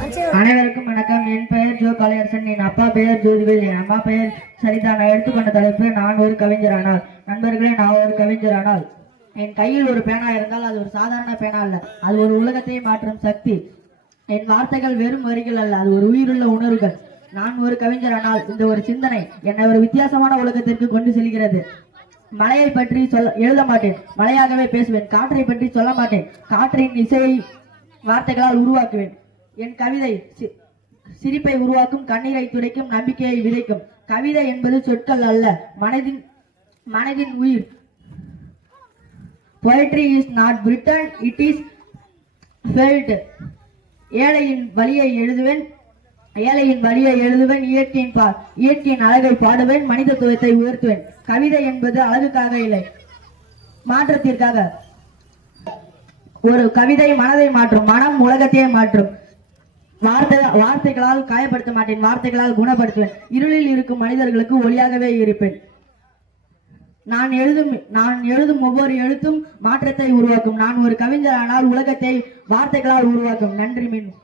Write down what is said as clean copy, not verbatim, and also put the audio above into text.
அனைவருக்கும் வணக்கம். என் பெயர் ஜோ கலையரசன். என் அப்பா பெயர் ஜோதிவேல். என் அம்மா பெயர் சரிதா. நான் எடுத்துக்கொண்ட தலைப்பு நான் ஒரு கவிஞரானால். நண்பர்களே, நான் ஒரு கவிஞரானால் என் கையில் ஒரு பேனா இருந்தால் அது ஒரு சாதாரண பேனா அல்ல, அது ஒரு உலகத்தை மாற்றும் சக்தி. என் வார்த்தைகள் வெறும் வரிகள் அல்ல, அது ஒரு உயிருள்ள உணர்வுகள். நான் ஒரு கவிஞரானால் இந்த ஒரு சிந்தனை என்னை ஒரு வித்தியாசமான உலகத்திற்கு கொண்டு செல்கிறது. மலையை பற்றி எழுத மாட்டேன், மலையாகவே பேசுவேன். காற்றை பற்றி சொல்ல மாட்டேன், காற்றின் இசையை வார்த்தைகளால் உருவாக்குவேன். என் கவிதை சிரிப்பை உருவாக்கும், கண்ணீரை துடைக்கும், நம்பிக்கையை விதைக்கும். கவிதை என்பது சொற்கள் அல்ல, மனதின் உயிர். Poetry is not written, it is felt. ஏழையின் வழியை எழுதுவேன், இயற்கையின் அழகை பாடுவேன், மனிதத்துவத்தை உயர்த்துவேன். கவிதை என்பது அழகுக்காக இல்லை, மாற்றத்திற்காக. ஒரு கவிதை மனதை மாற்றும், மனம் உலகத்தையே மாற்றும். வார்த்தைகளால் காயப்படுத்த மாட்டேன், வார்த்தைகளால் குணப்படுத்துவேன். இருளில் இருக்கும் மனிதர்களுக்கு ஒளியாகவே இருப்பேன். நான் எழுதும் ஒவ்வொரு எழுத்தும் மாற்றத்தை உருவாக்கும். நான் ஒரு கவிஞரானால் உலகத்தை வார்த்தைகளால் உருவாக்கும். நன்றி. மீண்டும்